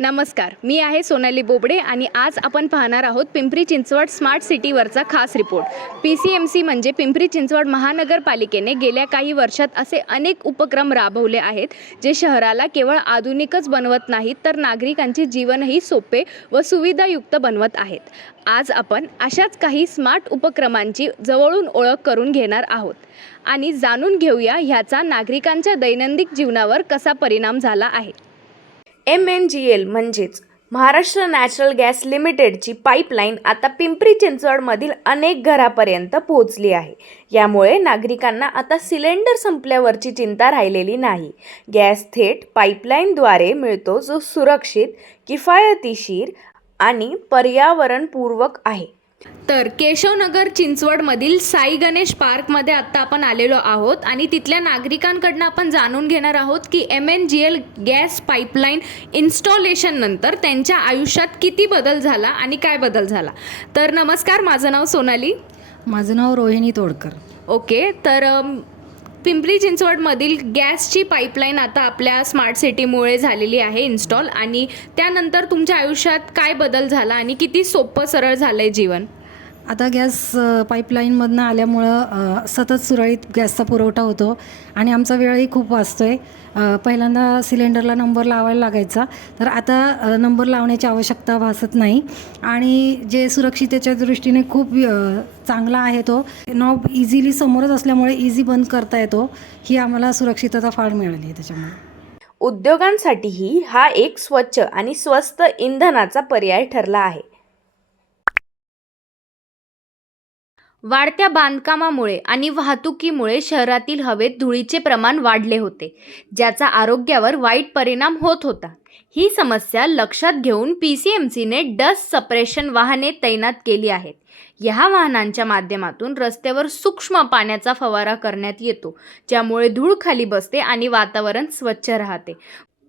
नमस्कार मी आहे सोनाली बोबडे आणि आज आपण पाहणार आहोत पिंपरी चिंचवड स्मार्ट सिटीवरचा खास report. P C M C म्हणजे पिंपरी चिंचवड महानगरपालिकेने गेल्या काही वर्षात असे अनेक उपक्रम राबवले आहेत जे शहराला केवळ आधुनिकच बनवत नाहीत तर नागरिकांचे जीवनही सोपे व सुविधायुक्त बनवत आहेत. आज आपण अशाच काही स्मार्ट उपक्रमांची जवळून ओळख करून घेणार आहोत आणि जाणून घेऊया ह्याचा नागरिकांच्या दैनंदिन जीवनावर कसा परिणाम झाला आहे. एम एन जी एल म्हणजेच महाराष्ट्र नॅचरल गॅस लिमिटेडची पाईपलाईन आता पिंपरी चिंचवडमधील अनेक घरापर्यंत पोहोचली आहे. यामुळे नागरिकांना आता सिलेंडर संपल्यावरची चिंता राहिलेली नाही. गॅस थेट पाईपलाईनद्वारे मिळतो जो सुरक्षित किफायतीशीर आणि पर्यावरणपूर्वक आहे. तर केशवनगर चिंचवडमधील साई गणेश पार्कमध्ये आत्ता आपण आलेलो आहोत आणि तिथल्या नागरिकांकडनं आपण जाणून घेणार आहोत की M N G L gas pipeline installation नंतर त्यांच्या आयुष्यात किती बदल झाला आणि काय बदल झाला. तर नमस्कार माझं नाव सोनाली. माझं नाव रोहिणी तोडकर. ओके तर पिंपरी चिंचवडमधील गॅसची पाईपलाईन आता आपल्या स्मार्ट सिटीमुळे झालेली आहे इन्स्टॉल. आणि त्यानंतर तुमच्या आयुष्यात काय बदल झाला आणि किती सोपं सरळ झालं आहे जीवन? आता गॅस पाईपलाईनमधनं आल्यामुळं सतत सुरळीत गॅसचा पुरवठा होतो आणि आमचा वेळही खूप वाचतो आहे पहिल्यांदा सिलेंडरला नंबर लावायला लागायचा तर आता नंबर लावण्याची आवश्यकता भासत नाही आणि जे सुरक्षितेच्या दृष्टीने खूप चांगला आहे तो नॉब इझिली समोरच असल्यामुळे इझी बंद करता येतो ही आम्हाला सुरक्षितता फार मिळाली आहे त्याच्यामुळे. उद्योगांसाठीही हा एक स्वच्छ आणि स्वस्त इंधनाचा पर्याय ठरला आहे. वाढत्या बांधकामामुळे आणि वाहतुकीमुळे शहरातील हवेत धुळीचे प्रमाण वाढले होते ज्याचा आरोग्यावर वाईट परिणाम होत होता. ही समस्या लक्षात घेऊन पी सी एम सीने डस्ट सप्रेशन वाहने तैनात केली आहेत. ह्या वाहनांच्या माध्यमातून रस्त्यावर सूक्ष्म पाण्याचा फवारा करण्यात येतो ज्यामुळे धूळ खाली बसते आणि वातावरण स्वच्छ राहते.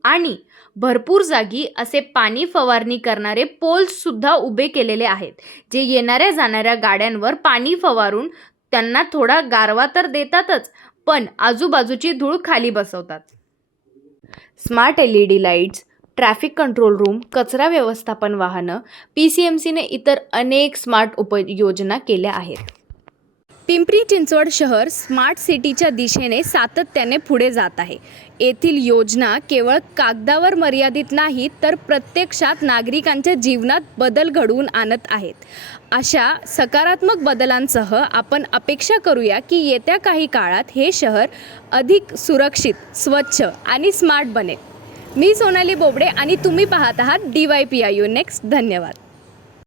आणि भरपूर जागी असे पाणी फवारणी करणारे पोल्ससुद्धा उभे केलेले आहेत. जे येणाऱ्या जाणाऱ्या गाड्यांवर पाणी फवारून त्यांना थोडा गारवा तर देतातच पण आजूबाजूची धूळ खाली बसवतात. Smart L E D lights traffic control room कचरा व्यवस्थापन वाहनं पी सी एम सीने इतर अनेक स्मार्ट उपयोजना केल्या आहेत. पिंपरी चिंचवड शहर स्मार्ट सिटीच्या दिशेने सातत्याने पुढे जात आहे. येथील योजना केवळ कागदावर मर्यादित नाहीत तर प्रत्यक्षात नागरिकांच्या जीवनात बदल घडवून आणत आहेत. अशा सकारात्मक बदलांसह आपण अपेक्षा करूया की येत्या काही काळात हे शहर अधिक सुरक्षित स्वच्छ आणि स्मार्ट बनेल. मी सोनाली बोबडे आणि तुम्ही पाहत आहात D Y P I U next धन्यवाद.